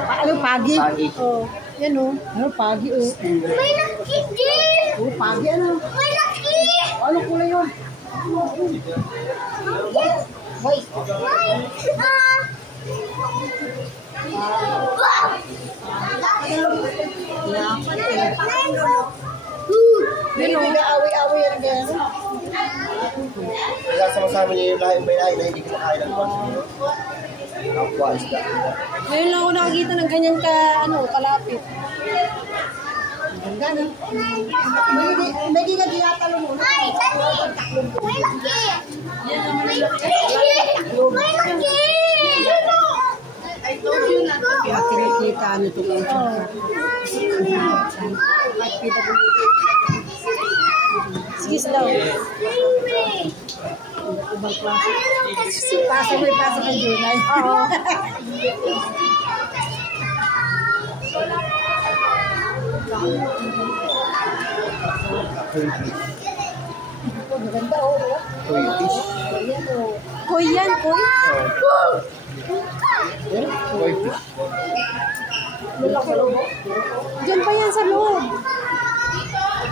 Ano, pagi? Pagi. Oh, yan o. Ano, pagi o. May nakiki! Oh, pagi ano? May naki! Ano kulay yun? Wait. Yan o, nag-away-away yan ganyan. Kaya sama-sama niya yung lahat may lahat na hindi kumakain ng kwan. Kapwa isda. Ngayon lang ako nakakita ng ganyan kalapit. Ganda na. May di ka dinatalo mo. Ay, naki! May naki! May naki! May naki! Kinikita ano ito lang. Skis daw. Ibang klase. Pasa mo ipasa ka Junay. Oo. Maganda o. Uy, fish. Koy yan, koy. Uy, fish. Diyan pa yan sa loob.